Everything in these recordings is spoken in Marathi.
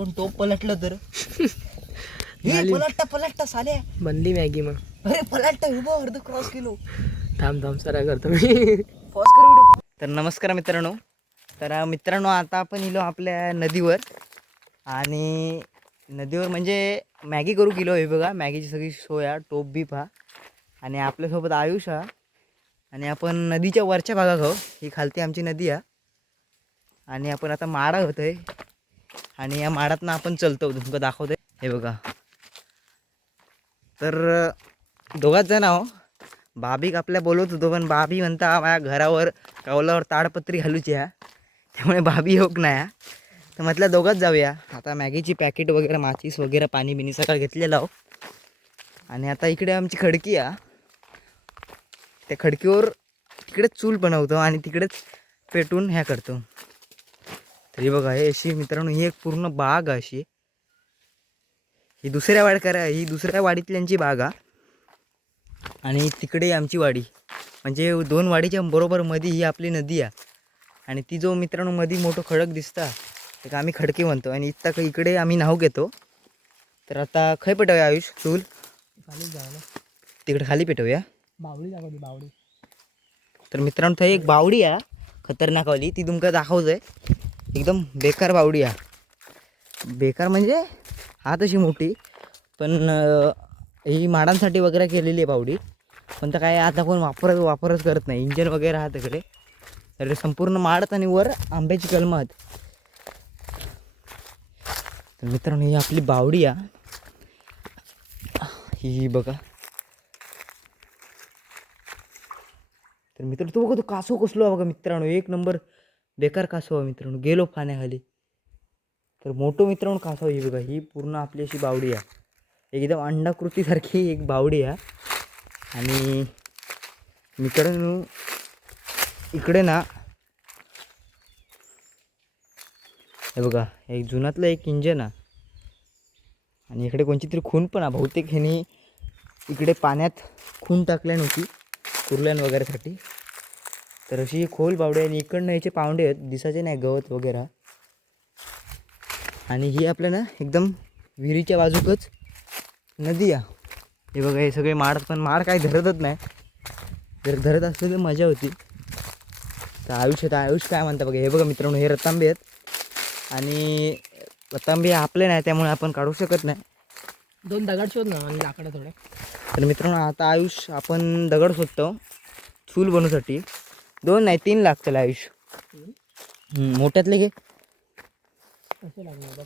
कोण टोप पलटलं तर पलटता साल्या बनली मॅगी मग. अरे पलटता उभा अर्ध क्रॉस केलो. थांब सरा करतो मी. पॉज कर. तर नमस्कार मित्रांनो. तर मित्रांनो आता आपण इलो आपल्या नदीवर आणि नदीवर म्हणजे मॅगी करू गेलो. हे बघा मॅगीची सगळी सोय आहे, टोप बी पहा. आणि आपल्यासोबत आयुष हा. आणि आपण नदीच्या वरच्या भागात आहो. ही खालती आमची नदी आहे आणि आपण आता माडा होतोय आणि या माडातनं आपण चलतो. तुमका दाखवतोय हे बघा. तर दोघाच जण आहो. बाबीक आपल्या बोलवत होतो पण बाबी म्हणता माझ्या घरावर कौलावर ताडपत्री घालूची आहे, त्यामुळे बाबी होक नाही. तर म्हटलं दोघंच जाऊया. आता मॅगीची पॅकेट वगैरे माचीस वगैरे पाणी बिनी सकाळ घेतलेलं आहो. आणि आता इकडे आमची खडकी आहे. त्या खडकीवर तिकडेच चूल बनवतो आणि तिकडेच पेटून ह्या करतो. तरी बघा हे अशी मित्रांनो ही एक पूर्ण बाग अशी. ही दुसऱ्या वाडीतल्यांची बाग आहे आणि तिकडे आमची वाडी. म्हणजे दोन वाडीच्या बरोबर मध्ये ही आपली नदी आहे. आणि ती जो मित्रांनो मध्ये मोठं खडक दिसता ते आम्ही खडकी म्हणतो. आणि इकडे आम्ही नाव घेतो. तर आता खय पेटवूया आयुष चूल? खाली जाऊ ना, तिकडे खाली पेटवूया. बावडी दाखवली बावडी. तर मित्रांनो थंय एक बावडी आहे खतरनाकवाली, ती तुमका दाखवतोय. एकदम बेकार बावडी आहे. बेकार म्हणजे हा तशी मोठी पण ही माडांसाठी वगैरे केलेली आहे बावडी. पण तर काय आता कोण वापरच करत नाही. इंजन वगैरे हा तिकडे. तर संपूर्ण माडत आणि वर आंब्याची कलमं आहेत. तर मित्रांनो ही आपली बावडी आहे. ही बघा. तर मित्रांनो तो बघा तो कासव कसलो आहे बघा मित्रांनो. एक नंबर बेकार कासव आहे मित्रांनो. गेलो पाण्याखाली तर मोठं मित्रांनो कासव. ही बघा ही पूर्ण आपली अशी बावडी आहे. एकदम अंडाकृतीसारखी एक बावडी आहे. आणि मित्रांनो इकडे ना हे बघा एक जुनातलं एक इंजन आहे. आणि इकडे कोणची तरी खून पण आहे. बहुतेक ह्यानी इकडे पाण्यात खून टाकल्या नव्हती कुर्ल्यान वगैरेसाठी. तर अशी खोल बावडी आहे. आणि इकडनं याचे पावंडे आहेत, दिसायचे नाही गवत वगैरे. आणि ही आपल्या ना एकदम विहिरीच्या बाजूकच नदी आहे. हे बघा हे सगळे माड, पण माड काही धरतच नाही. जर धरत असलं तर मजा होती. तर आयुष काय म्हणता बघा. हे बघा मित्रांनो हे रतांबे आहेत. आणि रतांबे आपले नाही त्यामुळे आपण काढू शकत नाही. दोन दगड शोध ना आणि लाकडं थोडे. तर मित्रांनो आता आयुष आपण दगड शोधतो चूल बनवण्यासाठी. 2 नाही 3 लागतील आयुष. मोठ्यातले घे. कसे लागणार बघ.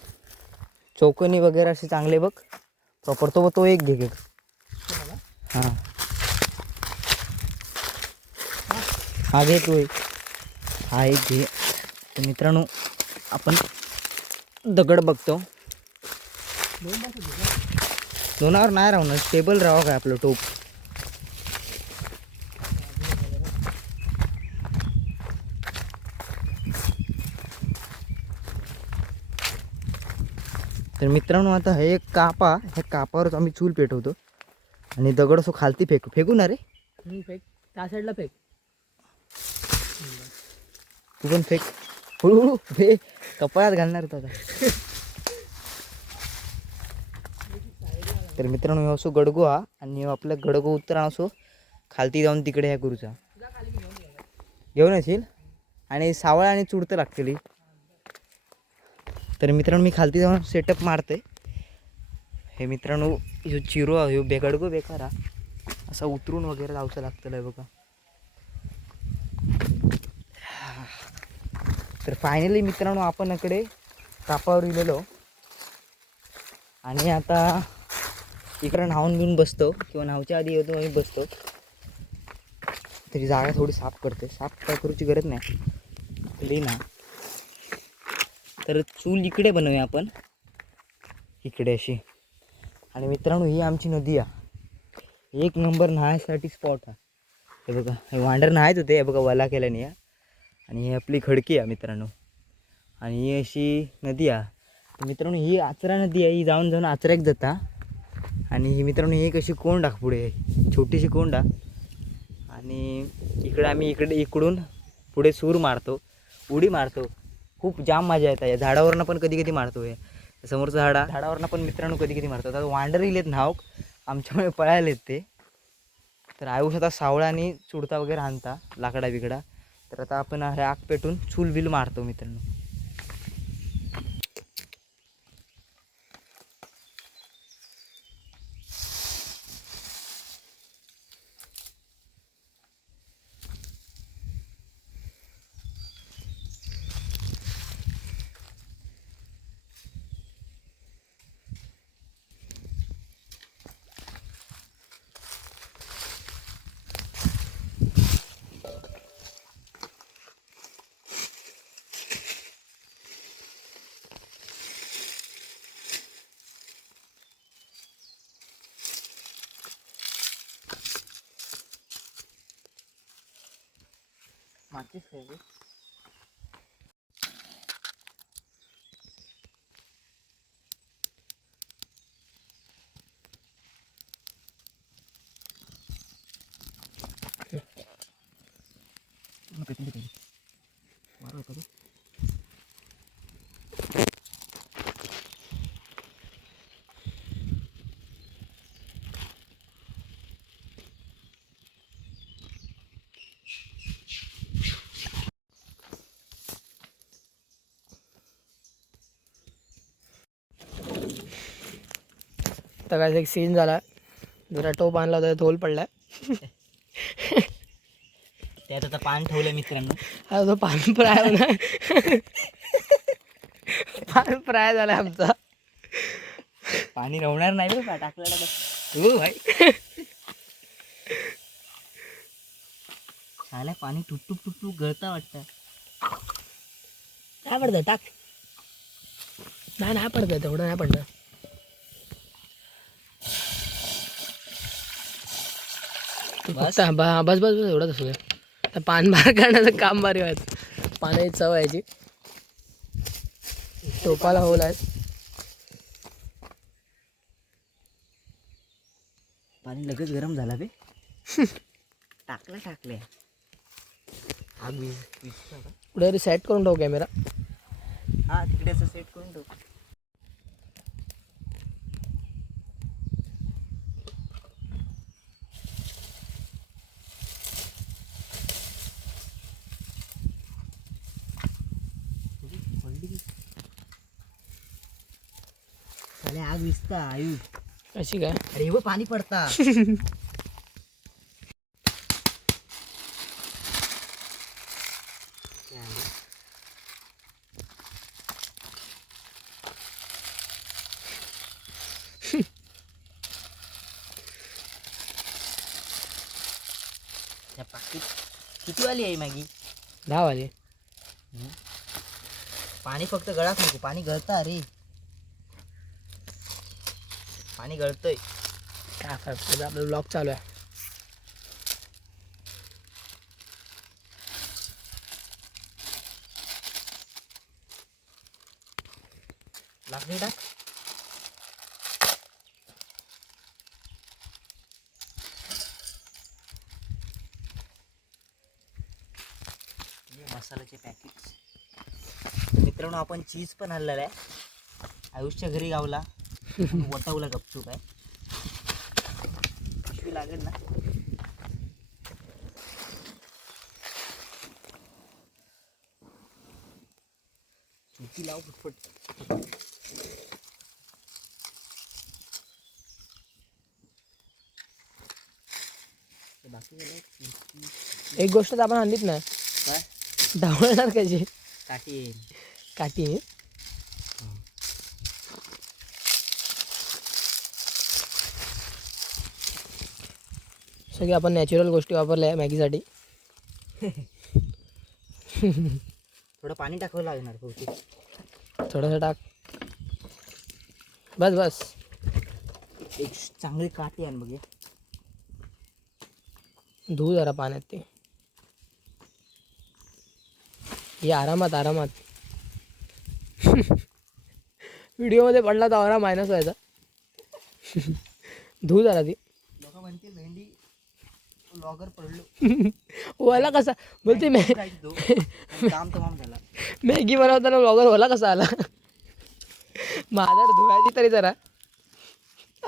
चौकोनी वगैरे असे चांगले बघ प्रॉपर. तो एक घे. हां हा घे तो एक. हा एक घे. तर मित्रांनो आपण दगड बघतो. दोनावर नाही राहणार, स्टेबल राहावं काय आपलं टोप. तर मित्रांनो आता हे एक कापा, ह्या कापावरच आम्ही चूल पेटवतो. आणि दगड असो खालती फेकू ना रे. फेक त्या साईडला फेक. तू पण फेक. हळूहळू हे कपाळात घालणार होता आता. तर मित्रांनो हे असो गडगो हा. आणि आपल्या गडगो उतरा असो खालती जाऊन तिकडे ह्या करूचा घेऊन येशील. आणि सावळा आणि चुडतं लागतील. तर मित्रांनो मी खालती जाऊन सेटअप मारते. हे मित्रांनो ह्यो चिरो ह्यो गडगो बेकार हा. असा उतरून वगैरे जाऊचं लागतं आहे बघा. तर फायनली मित्रांनो आपण इकडे कापावर गेलेलो. आणि आता इकडं न्हावून घेऊन बसतो किंवा न्हावच्या आधी येतो आणि बसतो. तरी जागा थोडी साफ करते. साफ काय करूची गरज नाही तरी ना. तर चूल इकडे बनवूया आपण इकडे अशी. आणि मित्रांनो ही आमची नदी आहे. एक नंबर न्हायसाठी स्पॉट आहे. हे बघा हे वांडर न्हायत होते. हे बघा वला केल्याने या. आणि ही आपली खडकी आहे मित्रांनो. आणि ही अशी नदी आहे. तर मित्रांनो ही आचरा नदी आहे. ही जाऊन जाऊन आचऱ्याक जाता. आणि ही मित्रांनो ही एक अशी कोंड आहे पुढे, छोटीशी कोंड आहे. आणि इकडे आम्ही इकडून पुढे सूर मारतो, उडी मारतो. खूप जाम मजा येते. या झाडावरनं पण कधी कधी मारतो. समोरचं झाडावरनं पण मित्रांनो कधी कधी मारतात. आता वांडर इलेत नाव आमच्यामुळे पळायलेत ते. तर आयुष आता सावळा आणि चुडता वगैरे आणता लाकडा बिकडा. तर आता आपण हे आग पेटून चूल बिल मारतो मित्रांनो. मातीच काय रे? तर काय एक सीन झाला, जरा टोप आणला होता तोल पडलाय. त्यात आता पान ठेवलंय मित्रांनो. आता तो पान फ्राय होणार. पान फ्राय झाला आमचा. पाणी रवणार नाही बरं का टाकलेला. हो भाई, झालं पाणी टुपटुप टुपटुप गळता वाटतं. काय पडतं टाक. नाही पडतं तेवढं नाही पडतं. बस? फक्त बस बस बस एवढंच असू द्या. तर पान बाहेर काढण्याचं काम भारी व्हायचं. पाण्याची चव यायची. टोपाला होल आहे. पाणी लगेच गरम झाला बे. टाकले आग विझतं का? पुढे सेट करून ठेवू कॅमेरा. हा तिकडे असं सेट करून ठेव. साले आग विझता आयु. अशी काय? अरे वो पाणी पडता. या पाकीट किती वाली आहे मॅगी? 10 वाले. पाणी फक्त गळाच नको. पाणी गळतं अरे. पाणी गळतंय. काय फरक पडतो, आपलं ब्लॉग चालू आहे. लागली टाक. मसाल्याचे पॅकेट मित्रांनो. आपण चीज पण आणलेला आहे. आयुषच्या घरी गावला वटावला गपचूप आहे. पिशवी लागेल ना. चुकी लाव फटफट. बाकी एक गोष्ट तर आपण आणलीच नाही. काय धावणार कशी? काठी येईल. काठी. सगळे आपण नॅचरल गोष्टी वापरल्या आहे मॅगीसाठी. थोडं पाणी टाकावं लागणार बहुतेक. थोडंसं टाक. बस बस. एक चांगली काठी आण बघ. धुऊ जरा पाण्यात ते. हे आरामात आरामात. व्हिडिओमध्ये पडला तर आराम मायनस व्हायचा. धुऊ जरा ती. लोक म्हणते भेंडी ब्लॉगर पडलो. ओला कसा बोलते काम तमाम झाला. मॅगी बनवताना ब्लॉगर ओला कसा आला? माझ्या धुवायची तरी जरा.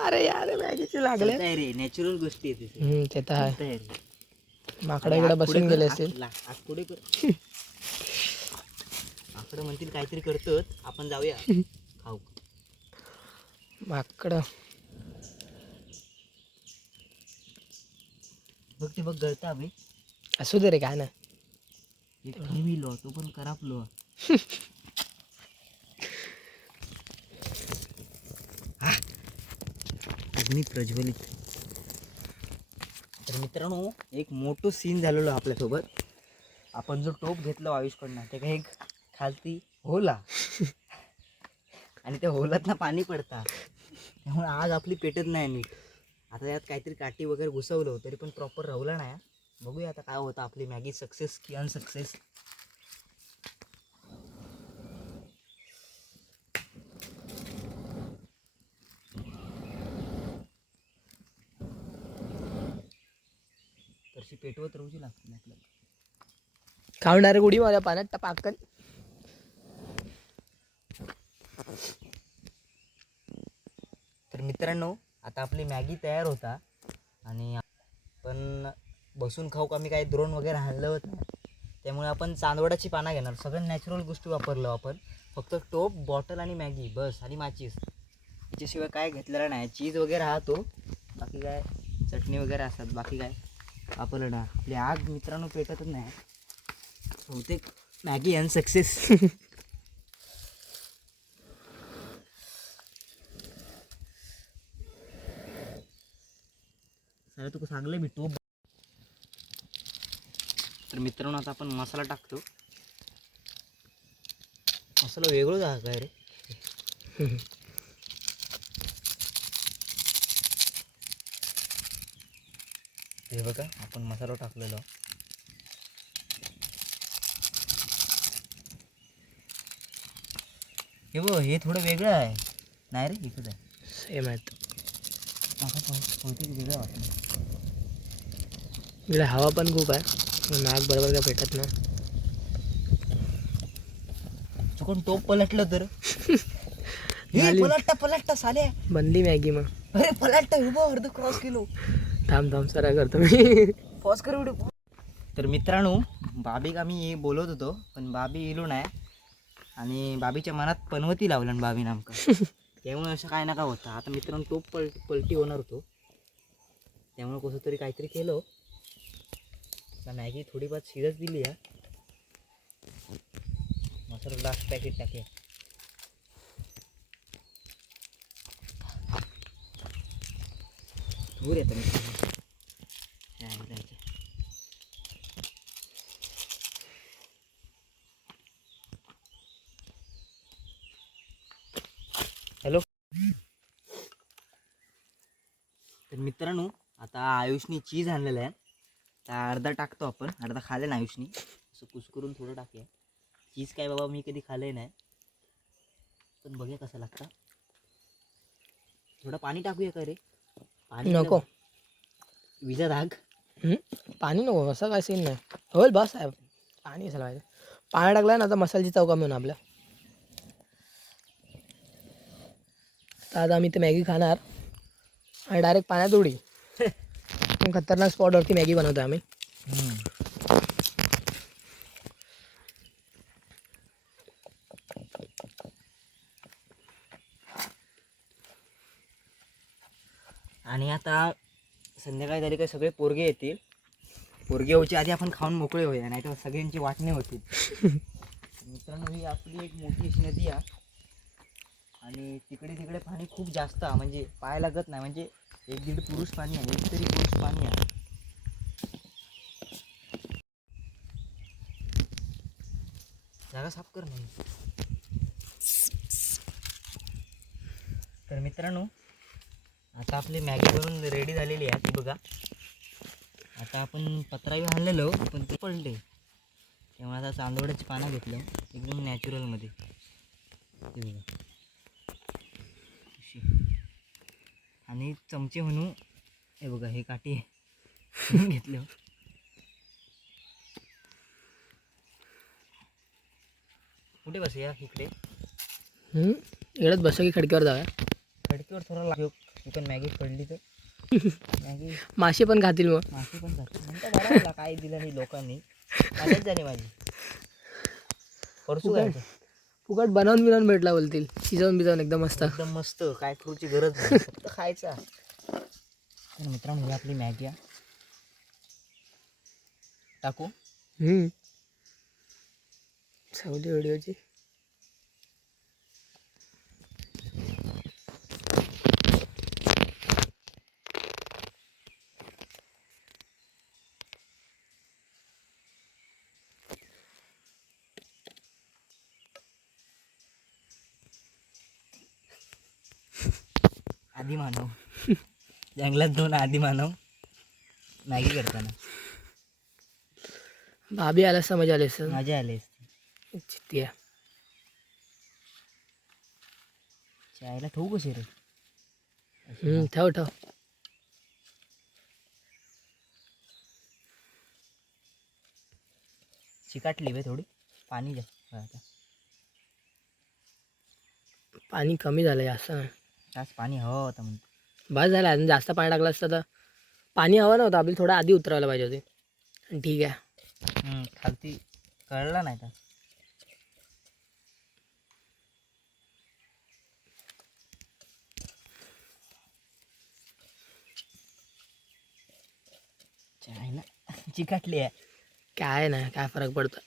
अरे यार मॅगीची लागले. रे नॅचरल गोष्टी आहेत ते तर आहे. तयारी माकडा इकडे बसून गेले असतील. पुढे कर माकडं म्हणतील काहीतरी करतो आपण जाऊया खाऊ. माकडं बघ ते बघ गळता बे. असू दे रे काय ना. ठेविलो तो पण करापलो. अग्नी प्रज्वलित. तर मित्रांनो एक मोठं सीन झालेलो आपल्यासोबत. आपण जो टोप घेतला आयुषकडनं ते काही खालती होला आणि त्या होलात ना पाणी पडता त्यामुळे आग आपली पेटत नाही नीट. आता यात काहीतरी काठी वगैरे घुसवलं तरी पण प्रॉपर राहलं नाही. बघूया आता काय होतं आपली मॅगी सक्सेस की अनसक्सेस. तशी पेटवत राहूची लागते आपल्याला. खाऊन डायरेक्ट उडी मारा पाण्यात पाकन. तर मित्रांनो आता आपली मॅगी तयार होता आणि पण बसून खाऊ का मी काही द्रोण वगैरे आणलं होत नाही. त्यामुळे आपण चांदवडाची पानं घेणार. सगळं नॅचरल गोष्टी वापरलो आपण. फक्त टोप बॉटल आणि मॅगी बस आणि माचीस. त्याच्याशिवाय काय घेतलेलं नाही. चीज वगैरे राहतो बाकी काय चटणी वगैरे असतात बाकी काय वापरलं ना. आपली आग मित्रांनो पेटतच नाही. बहुतेक मॅगी अनसक्सेस. सर तुका सांगलं मी टोप. तर मित्रांनो आता आपण मसाला टाकतो. मसाला वेगळं आहे काय रे. हे बघा आपण मसाला टाकलेलो. हे बघ हे थोडं वेगळं आहे. नाही रे इथंच आहे. सेम आहेत. बहुतेक वेगळं वाटलं. इकडे हवा पण खूप आहे. नाक बरोबर काय पेटत ना. चुकून टोप पलटलं तर झाली. पलटता साले. बनली मॅगी मग. अरे पलटता उभं अर्ध क्रॉस केलो. थांब सरा करतो मी. पॉज कर व्हिडिओ. तर मित्रांनो बाबीक आम्ही बोलत होतो पण बाबी इलो नाही आणि बाबीच्या मनात पनवती लावलं बाबीनं आमका. त्यामुळे असं काय नका होतं. आता मित्रांनो टोप पलटी होणार होतो त्यामुळे कसं तरी काहीतरी केलं. मॅगी थोडी बहुत शिजत दिली आहे. मसाला लास्ट पॅकेट टाके. दूर येतं मित्रांनो. हॅलो. तर मित्रांनो आता आयुषनी चीज आणलेलं आहे. त्या अर्धा टाकतो आपण. अर्धा खाल्लं ना आयुषनी. असं कुस्करून थोडं टाकूया. चीज काय बाबा मी कधी खाल्लंय नाही पण बघूया कसं लागतं. थोडं पाणी टाकूया का रे. पाणी नको. विजा धाग. पाणी नको असं काय सीन नाही. होईल बस आहे. पाणी असायला पाहिजे. पाणी टाकलं ना आता मसाल्याची चव कमी होणार आपल्या. तर आता आम्ही ते मॅगी खाणार आणि डायरेक्ट पाण्यात उडी. खतरनाक स्पॉटवरती मॅगी बनवतो आम्ही. आणि आता संध्याकाळी झाली काही सगळे पोरगे येतील. पोरगे होऊच्या आधी आपण खाऊन मोकळे होऊया नाही तर सगळ्यांची वाटणे होतील. मित्रांनो ही आपली एक मोठी अशी नदी आहे आणि तिकडे पाणी खूप जास्त आहे. म्हणजे पाय लागत नाही. म्हणजे 1-1.5 पुरुष पाणी आहे. 1 तरी पुरुष पाणी आहे. जागा साफ कर नाही. तर मित्रांनो आता आपली मॅगी बनवून रेडी झालेली आहे. ती बघा. आता आपण पत्रावी आणलेलो पण ते पडले तेव्हा आता चांदवड्याची पानं घेतलं एकदम नॅचरलमध्ये. ते बघा आणि चमचे म्हणून हे बघा हे काठी घेतलं. कुठे बसूया इकडे. इकडंच बसतो की खडकीवर जाऊया. खडकीवर थोडा लागतो ती पण मॅगी पडली तर मॅगी मासे पण खातील मग. माशी पण जाते म्हणतो बरं काय दिलं नाही लोकांनी मॅनेज झाली माझी. परसू फुकट जायचं फुकट बनवून भेटला बोलतील, शिजवून बिजवून एकदम मस्त. एकदम मस्त काय करूची गरज नाही फक्त खायचा. तर मित्रांनो ही आपली मॅगी आहे. टाकू सावली व्हिडिओची. आदी मानव जंगलात दोन आदी मानव मॅगी करताना भाभी आला समज आले सर. मजा आली असती. चित्तिया चायला ठेवू कशी रे. ठेव ठेव. चिकाटली बे थोडी पाणी द्या आता. पाणी कमी झालंय असं. जास्त पाणी हवं होतं म्हणतो. बस झालं, अजून जास्त पाणी टाकलं असतं तर. पाणी हवं नव्हतं, आपली थोडं आधी उतरायला पाहिजे होती. ठीक आहे. खालती कळला नाही का. चायला चिकाटली आहे. काय नाही, काय फरक पडतो.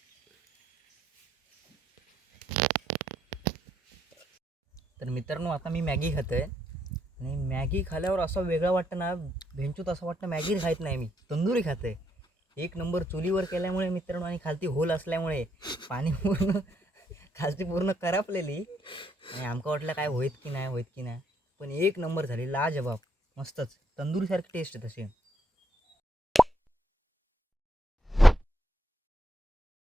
तर मित्रांनो आता मी मॅगी खातोय आणि मॅगी खाल्यावर असं वेगळं वाटतं ना भेंचूत असं वाटतं मॅगी खात नाही मी तंदुरी खातोय. एक नंबर चुलीवर केल्यामुळे मित्रांनो आणि खालती होल असल्यामुळे पाणी पूर्ण खालती पूर्ण करापलेली आणि आमका वाटलं काय होईत की नाही पण एक नंबर झाली लाजबाब मस्तच तंदुरीसारखी टेस्ट आहे तशी.